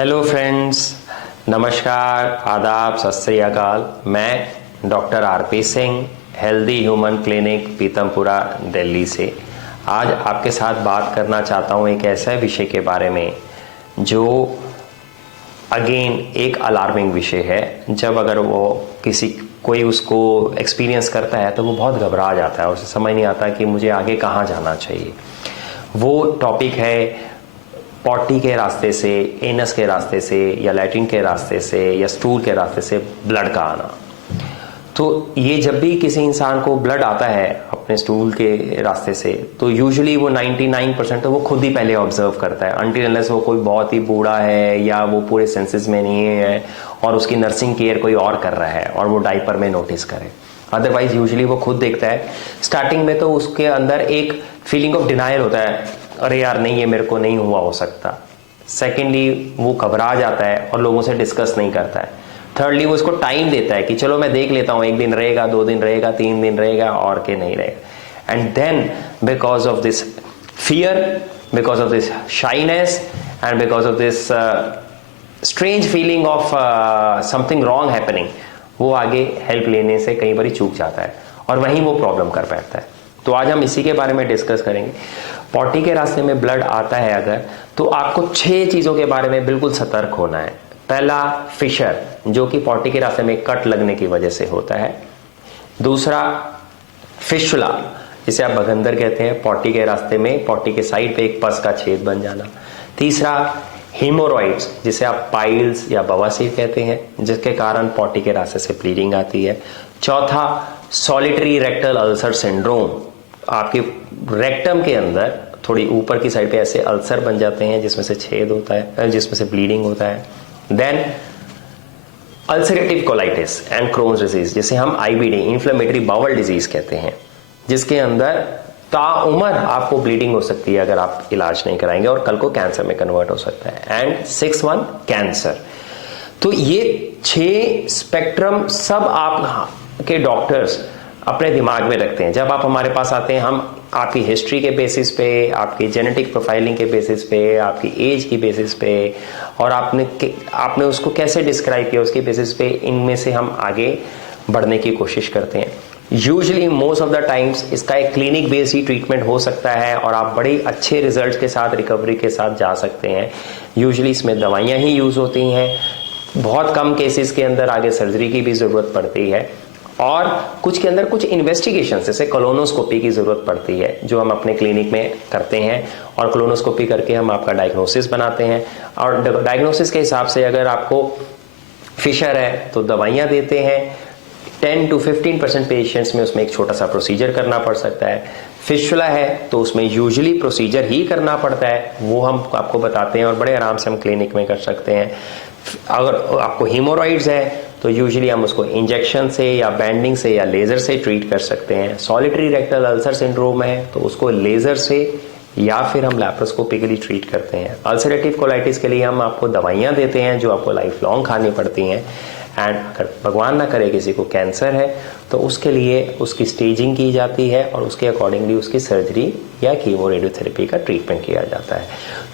Hello friends, नमस्कार, आदाब, सत श्री अकाल। मैं doctor RP Singh, healthy human clinic, Pitampura, Delhi से आज आपके साथ बात करना चाहता हूँ एक ऐसे विषय के बारे में जो अगेन एक अलार्मिंग विषय है। जब अगर वो कोई उसको एक्सपीरियंस करता है तो वो बहुत घबरा जाता है और उसे समझ नहीं आता कि मुझे आगे कहाँ जाना चाहिए। वो टॉपिक है पॉटी के रास्ते से, एनस के रास्ते से या लैट्रिन के रास्ते से या स्टूल के रास्ते से ब्लड का आना। तो ये जब भी किसी इंसान को ब्लड आता है अपने स्टूल के रास्ते से तो यूजुअली वो 99% तो वो खुद ही पहले ऑब्जर्व करता है, अनटिल अनलेस वो कोई बहुत ही बूढ़ा है या वो पूरे सेंसेस में नहीं है और उसकी नर्सिंग केयर कोई और कर रहा है और वो डायपर में नोटिस करे। अदरवाइज यूजुअली वो खुद देखता है। स्टार्टिंग में तो उसके अंदर एक फीलिंग ऑफ डिनायल होता है, अरे यार नहीं, ये मेरे को नहीं हुआ हो सकता। सेकेंडली वो घबरा जाता है और लोगों से डिस्कस नहीं करता है। थर्डली वो उसको टाइम देता है कि चलो मैं देख लेता हूँ, 1 दिन रहेगा, 2 दिन रहेगा, 3 दिन रहेगा और के नहीं रहेगा। And then because of this fear, because of this shyness and because of this strange feeling of something wrong happening, वो आगे हेल्प लेने से कई बार चूक जाता है और वहीं वो प्रॉब्लम कर बैठता है। तो आज हम इसी के बारे में डिस्कस करेंगे। पॉटी के रास्ते में ब्लड आता है अगर, तो आपको 6 चीजों के बारे में बिल्कुल सतर्क होना है। पहला, फिशर, जो कि पॉटी के रास्ते में कट लगने की वजह से होता है। दूसरा, फिशुला, जिसे आप बगंदर कहते हैं, पॉटी के रास्ते में पॉटी के साइड पे एक पस का छेद बन जाना। तीसरा, हेमोरॉइड्स, जिसे आप पाइल्स या बवासीर कहते हैं, जिसके कारण पॉटी के रास्ते से ब्लीडिंग आती है। चौथा, सॉलिटरी रेक्टल अल्सर सिंड्रोम, आपके रेक्टम के अंदर थोड़ी ऊपर की साइड पे ऐसे अल्सर बन जाते हैं जिसमें से छेद होता है, जिसमें से ब्लीडिंग होता है। Then ulcerative colitis and Crohn's disease, जिसे हम आईबीडी, इन्फ्लेमेटरी बाउल डिजीज कहते हैं, जिसके अंदर ताउम्र आपको ब्लीडिंग हो सकती है अगर आप इलाज नहीं कराएंगे और कल को कैंसर में कन्वर्ट हो सकता है। And 6th cancer. तो ये 6 स्पेक्ट्रम सब आपके डॉक्टर्स अपने दिमाग में रखते हैं। जब आप हमारे पास आते हैं, हम आपकी हिस्ट्री के बेसिस पे, आपकी जेनेटिक प्रोफाइलिंग के बेसिस पे, आपकी एज की बेसिस पे और आपने उसको कैसे डिस्क्राइब किया उसके बेसिस पे इनमें से हम आगे बढ़ने की कोशिश करते हैं। Usually most of the times इसका एक क्लिनिक बेस्ड ही ट्रीटमेंट हो सकता है और आप बड़े अच्छे रिजल्ट के साथ, रिकवरी के साथ जा सकते हैं। यूजुअली इसमें दवाइयाँ ही यूज होती हैं। बहुत कम केसेस के अंदर आगे सर्जरी की भी जरूरत पड़ती है और कुछ के अंदर कुछ इन्वेस्टिगेशन जैसे कोलोनोस्कोपी की जरूरत पड़ती है, जो हम अपने क्लिनिक में करते हैं और कोलोनोस्कोपी करके हम आपका डायग्नोसिस बनाते हैं। और डायग्नोसिस के हिसाब से अगर आपको फिशर है तो दवाइयाँ देते हैं। 10 to 15% पेशेंट्स में उसमें एक छोटा सा प्रोसीजर करना पड़ सकता है। फिशुला है तो उसमें यूजुअली प्रोसीजर ही करना पड़ता है, वो हम आपको बताते हैं और बड़े आराम से हम क्लिनिक में कर सकते हैं। अगर आपको हीमोरॉइड्स है तो यूजुअली हम उसको इंजेक्शन से या बैंडिंग से या लेजर से ट्रीट कर सकते हैं। सॉलिटरी रेक्टल अल्सर सिंड्रोम है तो उसको लेजर से या फिर हम लैप्रोस्कोपिकली ट्रीट करते हैं। अल्सरेटिव कोलाइटिस के लिए हम आपको दवाइयाँ देते हैं जो आपको लाइफ लॉन्ग खानी पड़ती हैं। एंड अगर भगवान ना करे किसी को कैंसर है तो उसके लिए उसकी स्टेजिंग की जाती है और उसके अकॉर्डिंगली उसकी सर्जरी या कीमो रेडियोथेरेपी का ट्रीटमेंट किया जाता है।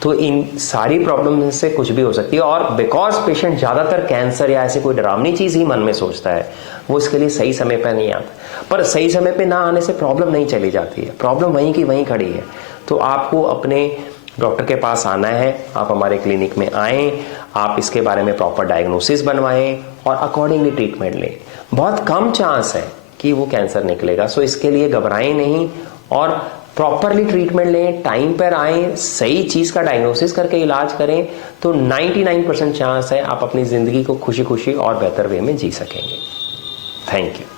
तो इन सारी प्रॉब्लम से कुछ भी हो सकती है और बिकॉज पेशेंट ज़्यादातर कैंसर या ऐसी कोई डरावनी चीज़ ही मन में सोचता है, वो इसके लिए सही समय पर नहीं आता। पर सही समय पर ना आने से प्रॉब्लम नहीं चली जाती है, प्रॉब्लम वहीं की वहीं खड़ी है। तो आपको अपने डॉक्टर के पास आना है, आप हमारे क्लिनिक में आएँ, आप इसके बारे में प्रॉपर डायग्नोसिस बनवाएं और अकॉर्डिंगली ट्रीटमेंट लें। बहुत कम चांस है कि वो कैंसर निकलेगा, सो इसके लिए घबराएं नहीं और प्रॉपरली ट्रीटमेंट लें, टाइम पर आएँ, सही चीज़ का डायग्नोसिस करके इलाज करें तो 99% चांस है आप अपनी ज़िंदगी को खुशी खुशी और बेहतर वे में जी सकेंगे। Thank you.